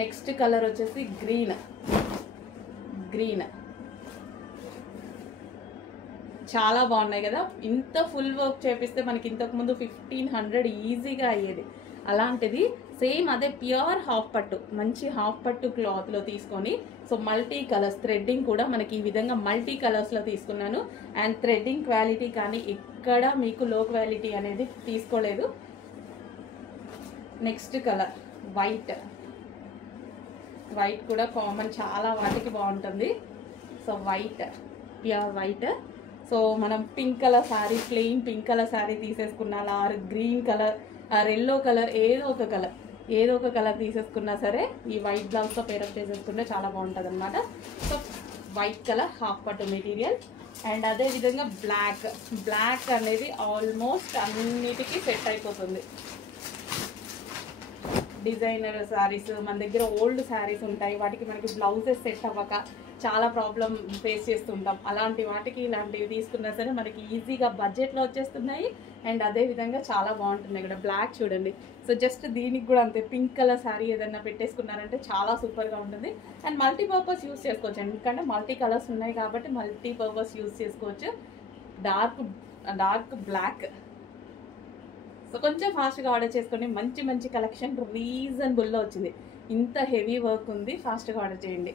Next colour వచ్చేసి green. చాలా బాగున్నాయి కదా. ఇంత ఫుల్ వర్క్ చేపిస్తే మనకి ఇంతకుముందు 1500 ఈజీగా అయ్యేది. అలాంటిది సేమ్ అదే ప్యూర్ హాఫ్ పట్టు, మంచి హాఫ్ పట్టు క్లాత్లో తీసుకొని, సో మల్టీ కలర్స్ థ్రెడ్డింగ్ కూడా మనకి ఈ విధంగా మల్టీ కలర్స్లో తీసుకున్నాను. అండ్ థ్రెడ్డింగ్ క్వాలిటీ కానీ ఎక్కడ మీకు లో క్వాలిటీ అనేది తీసుకోలేదు. నెక్స్ట్ కలర్ వైట్ కూడా కామన్, చాలా వాటికి బాగుంటుంది. So pure white. సో మనం pink colour sari, plain pink colour sari తీసేసుకున్నా, or green colour or yellow colour, ఏదో ఒక కలర్ తీసేసుకున్నా సరే ఈ వైట్ బ్లౌజ్తో పేరప్ చేసేసుకుంటే చాలా బాగుంటుంది అనమాట. సో వైట్ కలర్ హాఫ్ పట్టు మెటీరియల్. అండ్ అదేవిధంగా బ్లాక్ అనేది ఆల్మోస్ట్ అన్నిటికీ సెట్ అయిపోతుంది. డిజైనర్ శారీస్ మన దగ్గర ఓల్డ్ శారీస్ ఉంటాయి, వాటికి మనకి బ్లౌజెస్ సెట్ అవ్వక చాలా ప్రాబ్లం ఫేస్ చేస్తుంటాం. అలాంటి వాటికి ఇలాంటివి తీసుకున్నా సరే మనకి ఈజీగా బడ్జెట్లో వచ్చేస్తున్నాయి. అండ్ అదేవిధంగా చాలా బాగుంటుంది. ఇక్కడ బ్లాక్ చూడండి. సో జస్ట్ దీనికి కూడా అంతే, పింక్ కలర్ శారీ ఏదైనా పెట్టేసుకున్నారంటే చాలా సూపర్గా ఉంటుంది. అండ్ మల్టీపర్పస్ యూస్ చేసుకోవచ్చు, ఎందుకంటే మల్టీ కలర్స్ ఉన్నాయి కాబట్టి మల్టీపర్పస్ యూస్ చేసుకోవచ్చు. Dark black. సో కొంచెం ఫాస్ట్గా ఆర్డర్ చేసుకోండి. మంచి కలెక్షన్ రీజనబుల్లో వచ్చింది. ఇంత హెవీ వర్క్ ఉంది, ఫాస్ట్గా ఆర్డర్ చేయండి.